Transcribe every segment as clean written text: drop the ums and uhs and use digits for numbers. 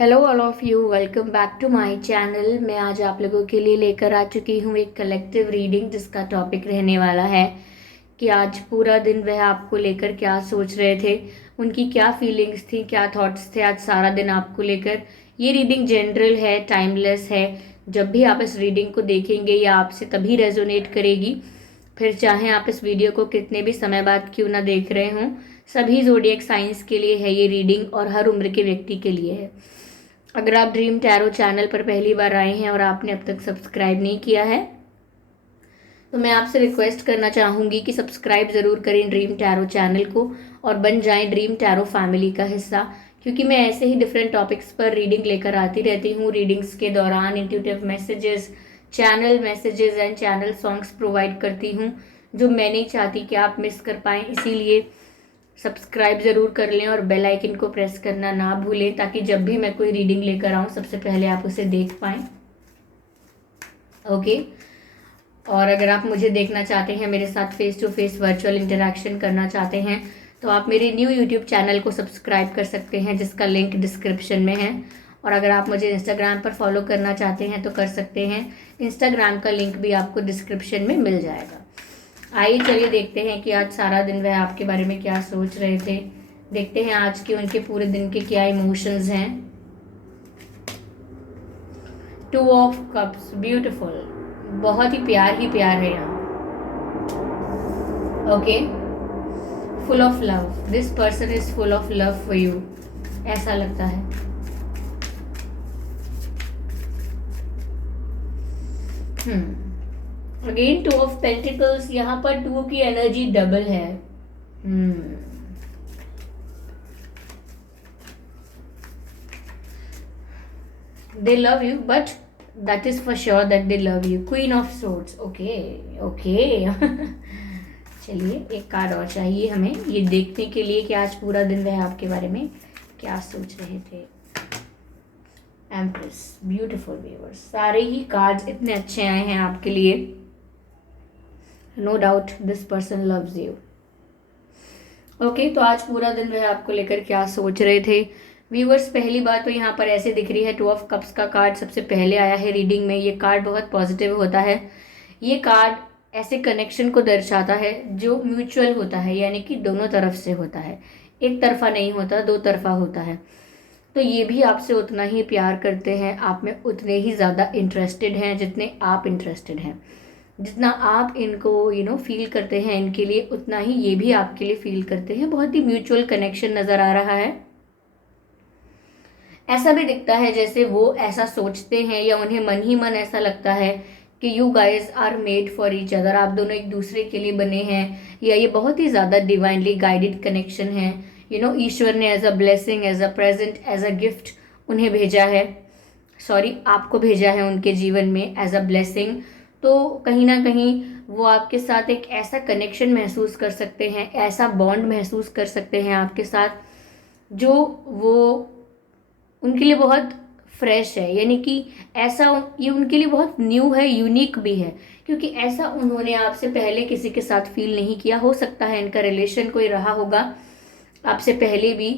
Hello all of you, welcome back to my channel. मैं आज आप लोगों के लिए लेकर आ चुकी हूँ एक कलेक्टिव रीडिंग, जिसका टॉपिक रहने वाला है कि आज पूरा दिन वह आपको लेकर क्या सोच रहे थे, उनकी क्या फीलिंग्स थी, क्या थॉट्स थे आज सारा दिन आपको लेकर। ये रीडिंग जनरल है, टाइमलेस है। जब भी आप इस रीडिंग को देखेंगे या आपसे तभी रेजोनेट करेगी, फिर चाहे आप इस वीडियो को कितने भी समय बाद क्यों ना देख रहे हों। सभी ज़ोडिएक साइंस के लिए है ये रीडिंग और हर उम्र के व्यक्ति के लिए है। अगर आप ड्रीम टैरो चैनल पर पहली बार आए हैं और आपने अब तक सब्सक्राइब नहीं किया है, तो मैं आपसे रिक्वेस्ट करना चाहूँगी कि सब्सक्राइब ज़रूर करें ड्रीम टैरो चैनल को और बन जाएं ड्रीम टैरो फैमिली का हिस्सा, क्योंकि मैं ऐसे ही डिफरेंट टॉपिक्स पर रीडिंग लेकर आती रहती हूँ। रीडिंग्स के दौरान intuitive messages, channel messages and channel songs provide करती हूँ, जो मैं नहीं चाहती कि आप मिस कर पाएँ। इसीलिए सब्सक्राइब ज़रूर कर लें और बेल आइकन को प्रेस करना ना भूलें, ताकि जब भी मैं कोई रीडिंग लेकर आऊँ सबसे पहले आप उसे देख पाएँ। ओके। और अगर आप मुझे देखना चाहते हैं, मेरे साथ face to face virtual interaction करना चाहते हैं, तो आप मेरे न्यू यूट्यूब चैनल को सब्सक्राइब कर सकते हैं, जिसका लिंक डिस्क्रिप्शन में है। और अगर आप मुझे इंस्टाग्राम पर फॉलो करना चाहते हैं तो कर सकते हैं। इंस्टाग्राम का लिंक भी आपको डिस्क्रिप्शन में मिल जाएगा। आइए चलिए देखते हैं कि आज सारा दिन वह आपके बारे में क्या सोच रहे थे। देखते हैं आज के उनके पूरे दिन के क्या इमोशंस हैं। 2 ऑफ कप्स, ब्यूटीफुल, बहुत ही प्यार है यहाँ। Okay, full of love, this person is full of love for you, ऐसा लगता है। अगेन 2 ऑफ पेंटिकल्स, यहाँ पर 2 की एनर्जी डबल है। They love you, but that is for sure that they love you. Queen of Swords. Okay okay. चलिए एक card और चाहिए हमें, ये देखने के लिए कि आज पूरा दिन वह आपके बारे में क्या सोच रहे थे। एम्प्रेस, ब्यूटीफुल व्यूअर्स, सारे ही कार्ड्स इतने अच्छे आए हैं आपके लिए। No doubt this person loves you. Okay, तो आज पूरा दिन वह आपको लेकर क्या सोच रहे थे व्यूवर्स। पहली बात तो यहाँ पर ऐसे दिख रही है, 2 ऑफ कप्स का कार्ड सबसे पहले आया है रीडिंग में। ये कार्ड बहुत पॉजिटिव होता है। ये कार्ड ऐसे कनेक्शन को दर्शाता है जो म्यूचुअल होता है, यानी कि दोनों तरफ से होता है, एक तरफा नहीं होता, 2 तरफा होता है। तो ये भी आपसे उतना ही प्यार करते हैं, आप में उतने ही ज़्यादा इंटरेस्टेड हैं जितने आप इंटरेस्टेड हैं। जितना आप इनको फील करते हैं इनके लिए, उतना ही ये भी आपके लिए फील करते हैं। बहुत ही म्यूचुअल कनेक्शन नज़र आ रहा है। ऐसा भी दिखता है जैसे वो ऐसा सोचते हैं या उन्हें मन ही मन ऐसा लगता है कि you guys are made for each other, आप दोनों एक दूसरे के लिए बने हैं, या ये बहुत ही ज़्यादा डिवाइनली गाइडेड कनेक्शन है। ईश्वर ने as a blessing, as a present, as a gift उन्हें भेजा है, सॉरी आपको भेजा है उनके जीवन में एज अ ब्लेसिंग। तो कहीं ना कहीं वो आपके साथ एक ऐसा कनेक्शन महसूस कर सकते हैं, ऐसा बॉन्ड महसूस कर सकते हैं आपके साथ, जो वो उनके लिए बहुत फ्रेश है, यानी कि ऐसा ये उनके लिए बहुत न्यू है, यूनिक भी है, क्योंकि ऐसा उन्होंने आपसे पहले किसी के साथ फील नहीं किया। हो सकता है इनका रिलेशन कोई रहा होगा आपसे पहले भी,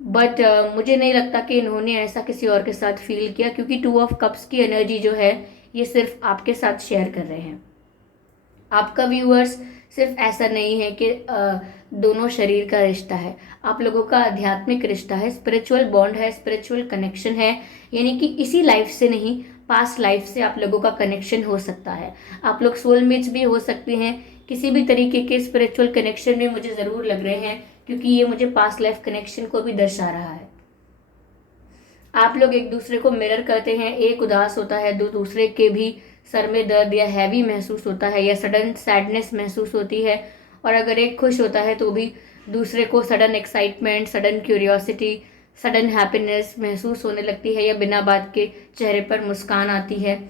बट मुझे नहीं लगता कि इन्होंने ऐसा किसी और के साथ फील किया, क्योंकि 2 ऑफ कप्स की एनर्जी जो है ये सिर्फ आपके साथ शेयर कर रहे हैं। आपका व्यूअर्स सिर्फ ऐसा नहीं है कि दोनों शरीर का रिश्ता है, आप लोगों का आध्यात्मिक रिश्ता है, स्पिरिचुअल बॉन्ड है, स्पिरिचुअल कनेक्शन है, यानी कि इसी लाइफ से नहीं, पास्ट लाइफ से आप लोगों का कनेक्शन हो सकता है। आप लोग सोलमेट्स भी हो सकते हैं। किसी भी तरीके के स्पिरिचुअल कनेक्शन में मुझे ज़रूर लग रहे हैं, क्योंकि ये मुझे पास्ट लाइफ कनेक्शन को भी दर्शा रहा है। आप लोग एक दूसरे को मिरर करते हैं, एक उदास होता है, दूसरे के भी सर में दर्द या हैवी महसूस होता है, या सडन सैडनेस महसूस होती है, और अगर एक खुश होता है तो भी दूसरे को sudden excitement, sudden curiosity, sudden happiness महसूस होने लगती है, या बिना बात के चेहरे पर मुस्कान आती है।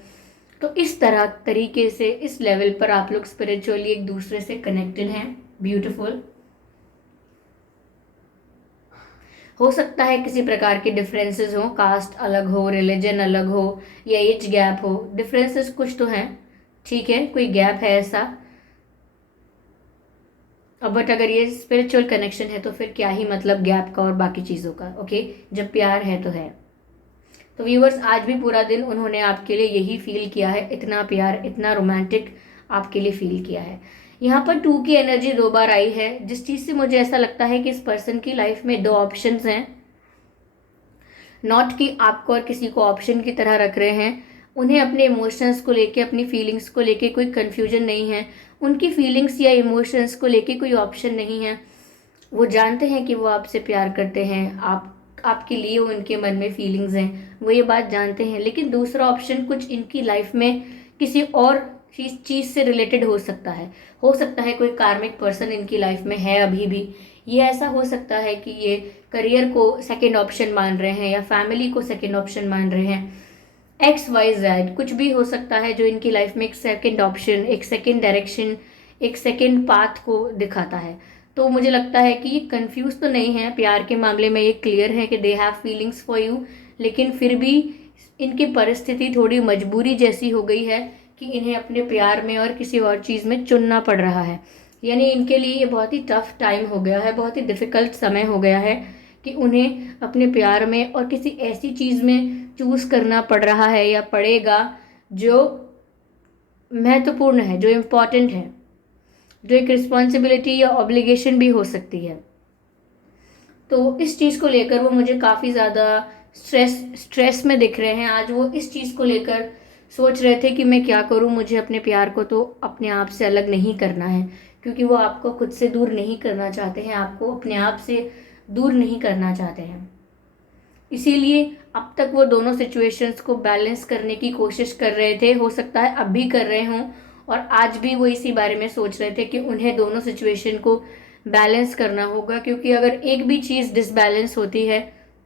तो इस तरीके से, इस लेवल पर आप लोग स्पिरिचुअली एक दूसरे से कनेक्टेड हैं। ब्यूटीफुल। हो सकता है किसी प्रकार के डिफरेंसेस हो, कास्ट अलग हो, रिलीजन अलग हो, या एज गैप हो, डिफरेंसेस कुछ तो हैं, ठीक है, कोई गैप है ऐसा। अब बट अगर ये स्पिरिचुअल कनेक्शन है तो फिर क्या ही मतलब गैप का और बाकी चीज़ों का। ओके, जब प्यार है तो है। तो व्यूवर्स आज भी पूरा दिन उन्होंने आपके लिए यही फील किया है, इतना प्यार, इतना रोमांटिक आपके लिए फील किया है। यहाँ पर 2 की एनर्जी 2 बार आई है, जिस चीज़ से मुझे ऐसा लगता है कि इस पर्सन की लाइफ में 2 ऑप्शंस हैं, नॉट कि आपको और किसी को ऑप्शन की तरह रख रहे हैं। उन्हें अपने इमोशंस को लेके, अपनी फीलिंग्स को लेके कोई कन्फ्यूजन नहीं है, उनकी फीलिंग्स या इमोशंस को लेके कोई ऑप्शन नहीं है। वो जानते हैं कि वो आपसे प्यार करते हैं, आपके लिए उनके मन में फीलिंग्स हैं, वो ये बात जानते हैं। लेकिन दूसरा ऑप्शन कुछ इनकी लाइफ में किसी और चीज़ से रिलेटेड हो सकता है। कोई कार्मिक पर्सन इनकी लाइफ में है अभी भी। ये ऐसा हो सकता है कि ये करियर को सेकंड ऑप्शन मान रहे हैं या फैमिली को सेकंड ऑप्शन मान रहे हैं। XYZ कुछ भी हो सकता है जो इनकी लाइफ में एक सेकंड ऑप्शन, एक सेकंड डायरेक्शन, एक सेकंड पाथ को दिखाता है। तो मुझे लगता है कि ये कंफ्यूज तो नहीं है, प्यार के मामले में ये क्लियर है कि they have feelings for you, लेकिन फिर भी इनकी परिस्थिति थोड़ी मजबूरी जैसी हो गई है कि इन्हें अपने प्यार में और किसी और चीज़ में चुनना पड़ रहा है। यानी इनके लिए ये बहुत ही टफ टाइम हो गया है, बहुत ही डिफ़िकल्ट समय हो गया है कि उन्हें अपने प्यार में और किसी ऐसी चीज़ में चूज़ करना पड़ रहा है या पड़ेगा जो महत्वपूर्ण है, जो इम्पॉर्टेंट है, जो एक रिस्पॉन्सिबिलिटी या ऑब्लिगेशन भी हो सकती है। तो इस चीज़ को लेकर वो मुझे काफ़ी ज़्यादा स्ट्रेस में दिख रहे हैं। आज वो इस चीज़ को लेकर सोच रहे थे कि मैं क्या करूं, मुझे अपने प्यार को तो अपने आप से अलग नहीं करना है, क्योंकि वो आपको खुद से दूर नहीं करना चाहते हैं, आपको अपने आप से दूर नहीं करना चाहते हैं। इसीलिए अब तक वो दोनों सिचुएशंस को बैलेंस करने की कोशिश कर रहे थे, हो सकता है अब भी कर रहे हों, और आज भी वो इसी बारे में सोच रहे थे कि उन्हें दोनों सिचुएशन को बैलेंस करना होगा, क्योंकि अगर एक भी चीज़ डिसबैलेंस होती है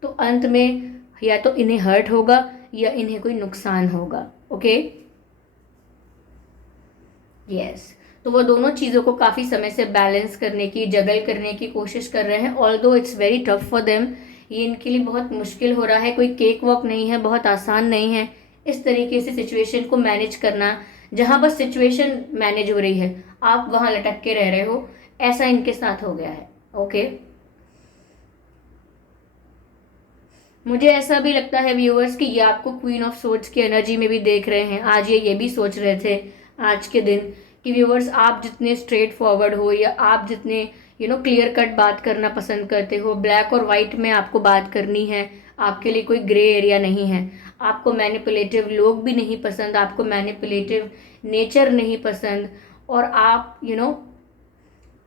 तो अंत में या तो इन्हें हर्ट होगा या इन्हें कोई नुकसान होगा। Okay, yes. तो वो दोनों चीज़ों को काफ़ी समय से बैलेंस करने की, जगल करने की कोशिश कर रहे हैं। Although it's very tough for them, ये इनके लिए बहुत मुश्किल हो रहा है, कोई केक वॉक नहीं है, बहुत आसान नहीं है इस तरीके से सिचुएशन को मैनेज करना, जहाँ बस सिचुएशन मैनेज हो रही है, आप वहाँ लटक के रह रहे हो, ऐसा इनके साथ हो गया है। ओके, मुझे ऐसा भी लगता है व्यूअर्स कि ये आपको क्वीन ऑफ सोर्ड्स की एनर्जी में भी देख रहे हैं। आज ये भी सोच रहे थे आज के दिन कि व्यूअर्स आप जितने स्ट्रेट फॉरवर्ड हो या आप जितने क्लियर कट बात करना पसंद करते हो, ब्लैक और वाइट में आपको बात करनी है, आपके लिए कोई ग्रे एरिया नहीं है, आपको मैनिपुलेटिव लोग भी नहीं पसंद, आपको मैनिपुलेटिव नेचर नहीं पसंद, और आप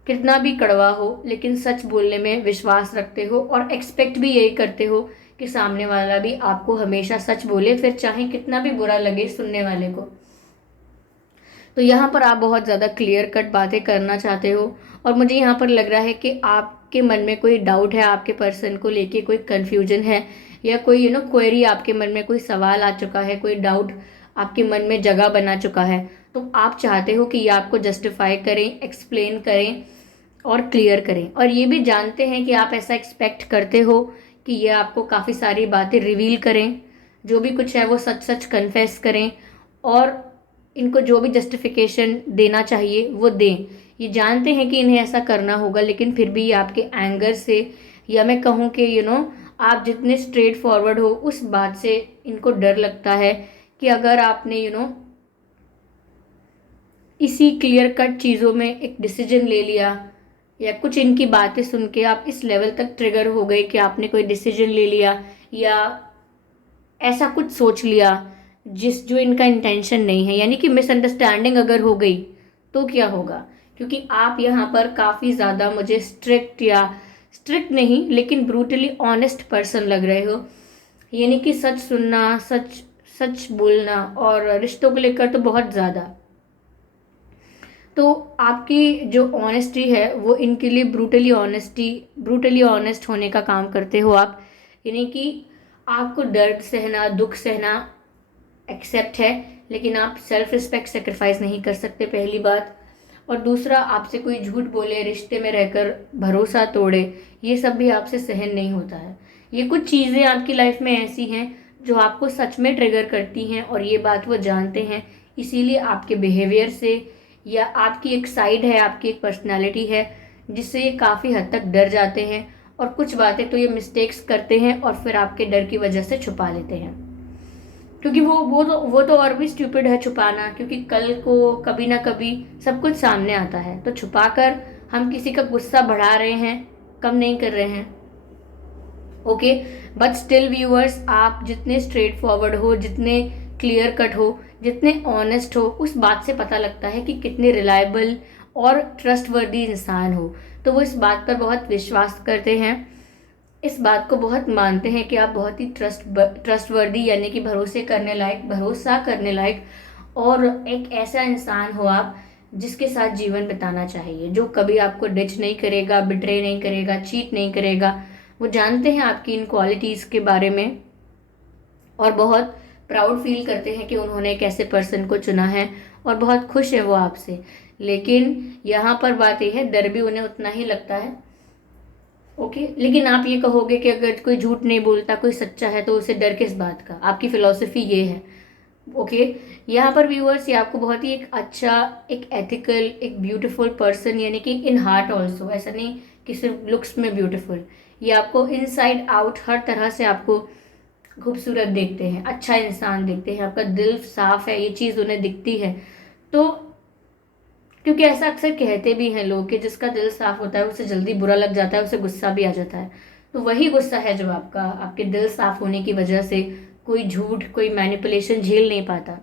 कितना भी कड़वा हो लेकिन सच बोलने में विश्वास रखते हो और एक्सपेक्ट भी यही करते हो कि सामने वाला भी आपको हमेशा सच बोले, फिर चाहे कितना भी बुरा लगे सुनने वाले को। तो यहाँ पर आप बहुत ज़्यादा क्लियर कट बातें करना चाहते हो, और मुझे यहाँ पर लग रहा है कि आपके मन में कोई डाउट है, आपके पर्सन को लेके कोई कन्फ्यूजन है, या कोई क्वेरी, आपके मन में कोई सवाल आ चुका है, कोई डाउट आपके मन में जगह बना चुका है। तो आप चाहते हो कि ये आपको जस्टिफाई करें, एक्सप्लेन करें और क्लियर करें, और ये भी जानते हैं कि आप ऐसा एक्सपेक्ट करते हो कि ये आपको काफ़ी सारी बातें रिवील करें, जो भी कुछ है वो सच सच कन्फेस करें, और इनको जो भी जस्टिफिकेशन देना चाहिए वो दें। ये जानते हैं कि इन्हें ऐसा करना होगा, लेकिन फिर भी आपके एंगर से, या मैं कहूँ कि आप जितने स्ट्रेट फॉरवर्ड हो उस बात से इनको डर लगता है कि अगर आपने इसी क्लियर कट चीज़ों में एक डिसीजन ले लिया, या कुछ इनकी बातें सुन के आप इस लेवल तक ट्रिगर हो गए कि आपने कोई डिसीजन ले लिया या ऐसा कुछ सोच लिया जो इनका इंटेंशन नहीं है, यानी कि मिसअंडरस्टैंडिंग अगर हो गई तो क्या होगा? क्योंकि आप यहाँ पर काफ़ी ज़्यादा मुझे स्ट्रिक्ट नहीं लेकिन ब्रूटली ऑनेस्ट पर्सन लग रहे हो, यानी कि सच सुनना, सच बोलना, और रिश्तों को लेकर तो बहुत ज़्यादा। तो आपकी जो ऑनेस्टी है वो इनके लिए ब्रूटली ऑनेस्ट होने का काम करते हो आप, यानी कि आपको दर्द सहना, दुख सहना एक्सेप्ट है, लेकिन आप सेल्फ रिस्पेक्ट सेक्रीफाइस नहीं कर सकते, पहली बात। और दूसरा, आपसे कोई झूठ बोले, रिश्ते में रहकर भरोसा तोड़े, ये सब भी आपसे सहन नहीं होता है। ये कुछ चीज़ें आपकी लाइफ में ऐसी हैं जो आपको सच में ट्रिगर करती हैं, और ये बात वो जानते हैं, इसीलिए आपके बिहेवियर से, या आपकी एक साइड है, आपकी एक पर्सनैलिटी है जिससे ये काफ़ी हद तक डर जाते हैं, और कुछ बातें तो ये मिस्टेक्स करते हैं और फिर आपके डर की वजह से छुपा लेते हैं। क्योंकि वो तो और भी स्टूपिड है छुपाना, क्योंकि कल को कभी ना कभी सब कुछ सामने आता है। तो छुपाकर हम किसी का गुस्सा बढ़ा रहे हैं, कम नहीं कर रहे हैं। ओके, बट स्टिल व्यूअर्स, आप जितने स्ट्रेट फॉरवर्ड हो, जितने क्लियर कट हो, जितने ऑनेस्ट हो, उस बात से पता लगता है कि कितने रिलायबल और ट्रस्टवर्दी इंसान हो। तो वो इस बात पर बहुत विश्वास करते हैं, इस बात को बहुत मानते हैं कि आप बहुत ही ट्रस्टवर्दी यानी कि भरोसे करने लायक, भरोसा करने लायक और एक ऐसा इंसान हो आप जिसके साथ जीवन बिताना चाहिए, जो कभी आपको डिच नहीं करेगा, बिट्रे नहीं करेगा, चीट नहीं करेगा। वो जानते हैं आपकी इन क्वालिटीज़ के बारे में और बहुत प्राउड फील करते हैं कि उन्होंने एक ऐसे पर्सन को चुना है और बहुत खुश है वो आपसे। लेकिन यहाँ पर बात यह है, डर भी उन्हें उतना ही लगता है। ओके, लेकिन आप ये कहोगे कि अगर कोई झूठ नहीं बोलता, कोई सच्चा है, तो उसे डर किस बात का? आपकी फिलॉसफी ये है। ओके, यहाँ पर व्यूअर्स, ये आपको बहुत ही एक अच्छा, एक एथिकल, एक ब्यूटीफुल पर्सन यानी कि इन हार्ट ऑल्सो, ऐसा नहीं कि सिर्फ लुक्स में ब्यूटीफुल, ये आपको इनसाइड आउट हर तरह से आपको खूबसूरत देखते हैं, अच्छा इंसान देखते हैं, आपका दिल साफ है, ये चीज़ उन्हें दिखती है। तो क्योंकि ऐसा अक्सर कहते भी हैं लोग कि जिसका दिल साफ होता है उसे जल्दी बुरा लग जाता है, उसे गुस्सा भी आ जाता है। तो वही गुस्सा है जो आपका, आपके दिल साफ होने की वजह से कोई झूठ, कोई मैनिपुलेशन झेल नहीं पाता।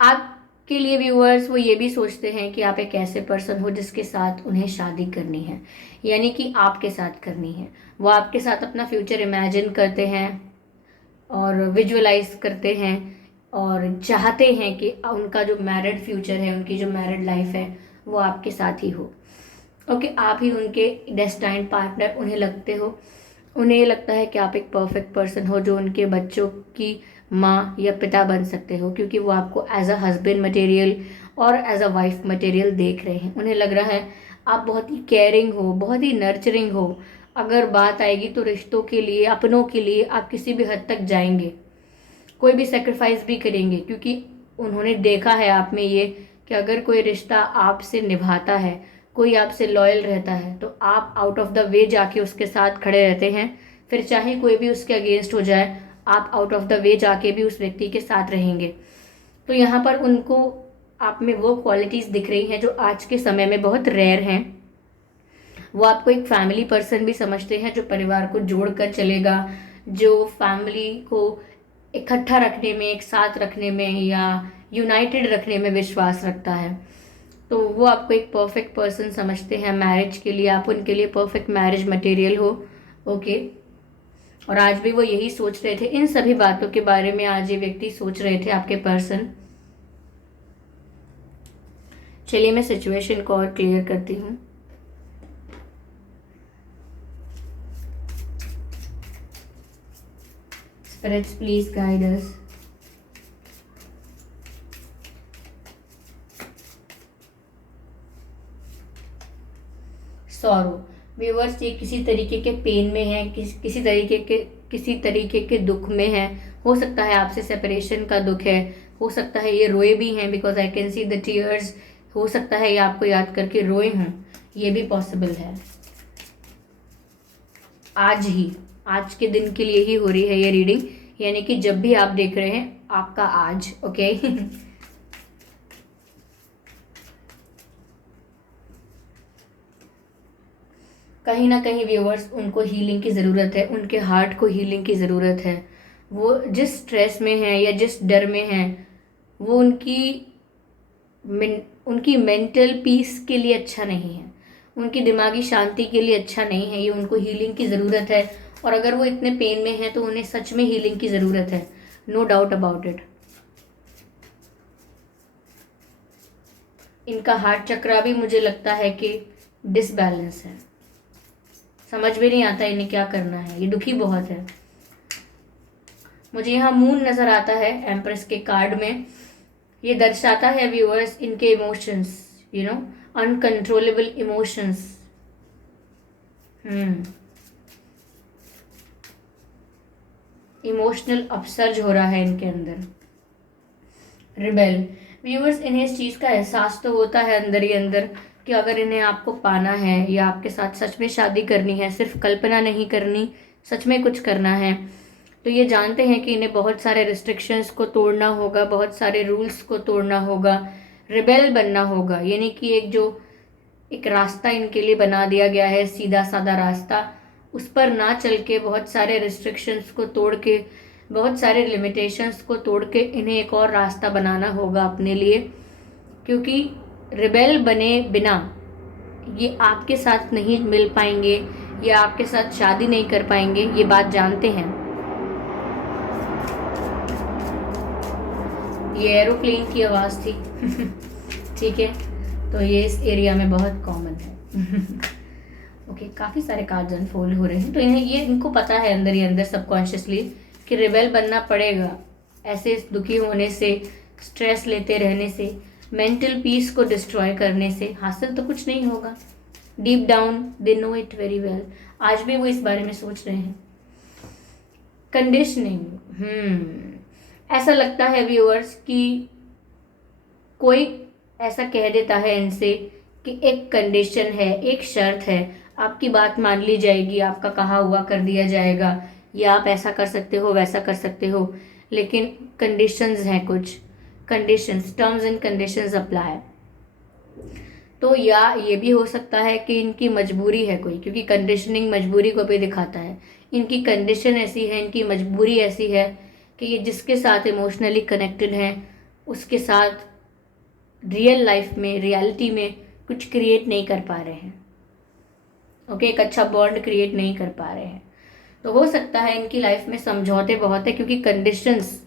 आपके लिए व्यूअर्स, वो ये भी सोचते हैं कि आप एक ऐसे पर्सन हो जिसके साथ उन्हें शादी करनी है, यानी कि आपके साथ करनी है। वो आपके साथ अपना फ्यूचर इमेजिन करते हैं और विजुअलाइज करते हैं और चाहते हैं कि उनका जो मैरिड फ्यूचर है, उनकी जो मैरिड लाइफ है, वो आपके साथ ही हो। ओके, आप ही उनके डेस्टाइन्ड पार्टनर उन्हें लगते हो। उन्हें ये लगता है कि आप एक परफेक्ट पर्सन हो जो उनके बच्चों की माँ या पिता बन सकते हो, क्योंकि वो आपको एज अ हस्बैंड मटेरियल और एज अ वाइफ मटेरियल देख रहे हैं। उन्हें लग रहा है आप बहुत ही केयरिंग हो, बहुत ही नर्चरिंग हो। अगर बात आएगी तो रिश्तों के लिए, अपनों के लिए आप किसी भी हद तक जाएंगे, कोई भी सेक्रीफाइस भी करेंगे, क्योंकि उन्होंने देखा है आप में ये कि अगर कोई रिश्ता आपसे निभाता है, कोई आपसे लॉयल रहता है, तो आप आउट ऑफ द वे जाके उसके साथ खड़े रहते हैं। फिर चाहे कोई भी उसके अगेंस्ट हो जाए, आप आउट ऑफ द वे जाके भी उस व्यक्ति के साथ रहेंगे। तो यहाँ पर उनको आप में वो क्वालिटीज़ दिख रही हैं जो आज के समय में बहुत रेयर हैं। वो आपको एक फैमिली पर्सन भी समझते हैं, जो परिवार को जोड़ कर चलेगा, जो फैमिली को इकट्ठा रखने में, एक साथ रखने में या यूनाइटेड रखने में विश्वास रखता है। तो वो आपको एक परफेक्ट पर्सन समझते हैं मैरिज के लिए, आप उनके लिए परफेक्ट मैरिज मटेरियल हो। ओके, और आज भी वो यही सोच रहे थे, इन सभी बातों के बारे में आज ये व्यक्ति सोच रहे थे, आपके पर्सन। चलिए मैं सिचुएशन को और क्लियर करती हूँ। Spirits please guide us. Sorrow, viewers, ये किसी तरीके के पेन में है, किसी तरीके के दुख में है। हो सकता है आपसे सेपरेशन का दुख है, हो सकता है ये रोए भी हैं, because I can see the tears. हो सकता है ये आपको याद करके रोए हों, ये भी पॉसिबल है। आज के दिन के लिए ही हो रही है ये रीडिंग, यानी कि जब भी आप देख रहे हैं आपका आज। ओके कहीं ना कहीं व्यूअर्स, उनको हीलिंग की ज़रूरत है, उनके हार्ट को हीलिंग की ज़रूरत है। वो जिस स्ट्रेस में हैं या जिस डर में हैं, वो उनकी मेंटल पीस के लिए अच्छा नहीं है, उनकी दिमागी शांति के लिए अच्छा नहीं है। ये उनको हीलिंग की ज़रूरत है, और अगर वो इतने पेन में हैं तो उन्हें सच में हीलिंग की ज़रूरत है, नो डाउट अबाउट इट। इनका हार्ट चक्रा भी मुझे लगता है कि डिसबैलेंस है, समझ में नहीं आता इन्हें क्या करना है, ये दुखी बहुत है। मुझे यहाँ मून नज़र आता है एम्प्रेस के कार्ड में। ये दर्शाता है व्यूअर्स इनके emotions, uncontrollable emotions. Emotional upsurge हो रहा है इनके अंदर। रिबेल, व्यूअर्स, इन्हें इस चीज़ का एहसास तो होता है अंदर ही अंदर कि अगर इन्हें आपको पाना है या आपके साथ सच में शादी करनी है, सिर्फ कल्पना नहीं करनी, सच में कुछ करना है, तो ये जानते हैं कि इन्हें बहुत सारे रिस्ट्रिक्शंस को तोड़ना होगा, बहुत सारे रूल्स को तोड़ना होगा, रिबेल बनना होगा। यानी कि एक रास्ता इनके लिए बना दिया गया है, सीधा साधा रास्ता, उस पर ना चल के बहुत सारे रिस्ट्रिक्शंस को तोड़ के, बहुत सारे लिमिटेशंस को तोड़ के इन्हें एक और रास्ता बनाना होगा अपने लिए। क्योंकि रिबेल बने बिना ये आपके साथ नहीं मिल पाएंगे या आपके साथ शादी नहीं कर पाएंगे, ये बात जानते हैं। ये एरोप्लेन की आवाज़ थी। ठीक है, तो ये इस एरिया में बहुत कॉमन है। ओके, काफ़ी सारे कार्ड्स अनफोल्ड हो रहे हैं। तो इनको पता है अंदर ही अंदर सबकॉन्शियसली कि रिबेल बनना पड़ेगा। ऐसे दुखी होने से, स्ट्रेस लेते रहने से, मेंटल पीस को डिस्ट्रॉय करने से हासिल तो कुछ नहीं होगा। Deep down they know it very well. आज भी वो इस बारे में सोच रहे हैं। कंडीशनिंग, ऐसा लगता है व्यूअर्स कि कोई ऐसा कह देता है इनसे कि एक कंडीशन है, एक शर्त है, आपकी बात मान ली जाएगी, आपका कहा हुआ कर दिया जाएगा, या आप ऐसा कर सकते हो, वैसा कर सकते हो। लेकिन कंडीशंस हैं, कुछ conditions, terms and conditions apply. तो या ये भी हो सकता है कि इनकी मजबूरी है कोई, क्योंकि कंडीशनिंग मजबूरी को भी दिखाता है। इनकी कंडीशन ऐसी है, इनकी मजबूरी ऐसी है कि ये जिसके साथ इमोशनली कनेक्टेड हैं उसके साथ रियल लाइफ में, रियलिटी में कुछ क्रिएट नहीं कर पा रहे हैं। ओके, एक अच्छा बॉन्ड क्रिएट नहीं कर पा रहे हैं। तो हो सकता है इनकी लाइफ में समझौते बहुत है, क्योंकि कंडीशंस,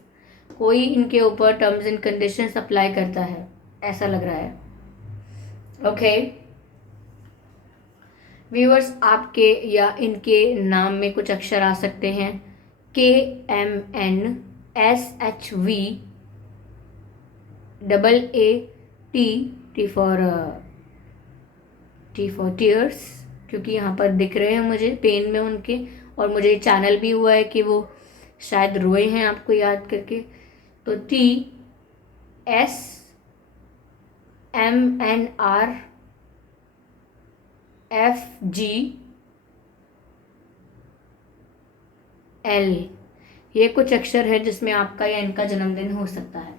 कोई इनके ऊपर टर्म्स एंड कंडीशंस अप्लाई करता है, ऐसा लग रहा है। ओके व्यूअर्स, आपके या इनके नाम में कुछ अक्षर आ सकते हैं। KMNSHV AA T for tears, क्योंकि यहाँ पर दिख रहे हैं मुझे पेन में उनके, और मुझे चैनल भी हुआ है कि वो शायद रोए हैं आपको याद करके। तो TSMNRFGL, ये कुछ अक्षर है जिसमें आपका या इनका जन्मदिन हो सकता है।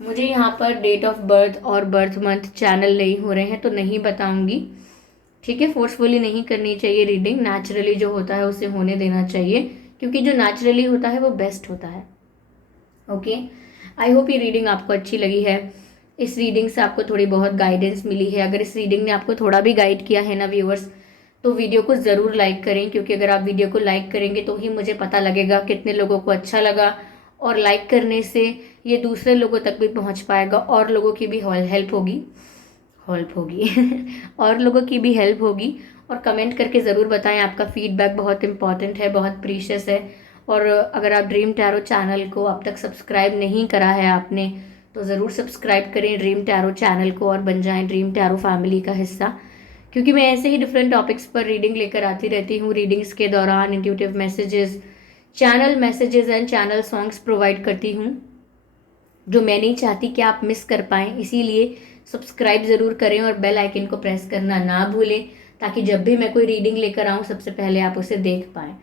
मुझे यहाँ पर डेट ऑफ बर्थ और बर्थ मंथ चैनल नहीं हो रहे हैं तो नहीं बताऊंगी। ठीक है, फोर्सफुली नहीं करनी चाहिए रीडिंग, नेचुरली जो होता है उसे होने देना चाहिए, क्योंकि जो नेचुरली होता है वो बेस्ट होता है। ओके, आई होप ये रीडिंग आपको अच्छी लगी है। इस रीडिंग से आपको थोड़ी बहुत गाइडेंस मिली है। अगर इस रीडिंग ने आपको थोड़ा भी गाइड किया है ना व्यूअर्स, तो वीडियो को ज़रूर लाइक करें, क्योंकि अगर आप वीडियो को लाइक करेंगे तो ही मुझे पता लगेगा कितने लोगों को अच्छा लगा, और लाइक करने से ये दूसरे लोगों तक भी पहुंच पाएगा, और लोगों की भी हेल्प होगी और लोगों की भी हेल्प होगी। और कमेंट करके ज़रूर बताएं, आपका फीडबैक बहुत इंपॉर्टेंट है, बहुत प्रीशियस है। और अगर आप ड्रीम टैरो चैनल को अब तक सब्सक्राइब नहीं करा है आपने, तो ज़रूर सब्सक्राइब करें ड्रीम टैरो चैनल को और बन जाएं ड्रीम टैरो फैमिली का हिस्सा, क्योंकि मैं ऐसे ही डिफरेंट टॉपिक्स पर रीडिंग लेकर आती रहती हूँ। रीडिंग्स के दौरान intuitive messages, channel messages and channel songs provide करती हूँ, जो मैं नहीं चाहती कि आप मिस कर पाएँ। इसीलिए सब्सक्राइब ज़रूर करें और बेल आइकन को प्रेस करना ना भूलें, ताकि जब भी मैं कोई रीडिंग लेकर आऊँ सबसे पहले आप उसे देख पाएँ।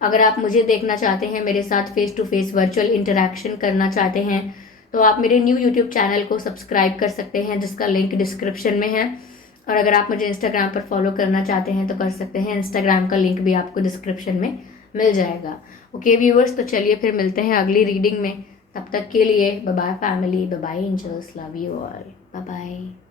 अगर आप मुझे देखना चाहते हैं, मेरे साथ face to face virtual interaction करना चाहते हैं, तो आप मेरे न्यू यूट्यूब चैनल को सब्सक्राइब कर सकते हैं, जिसका लिंक डिस्क्रिप्शन में है। और अगर आप मुझे इंस्टाग्राम पर फॉलो करना चाहते हैं तो कर सकते हैं, इंस्टाग्राम का लिंक भी आपको डिस्क्रिप्शन में मिल जाएगा। ओके व्यूअर्स, तो चलिए फिर मिलते हैं अगली रीडिंग में। तब तक के लिए bye bye family, bye bye angels, love you all, bye bye.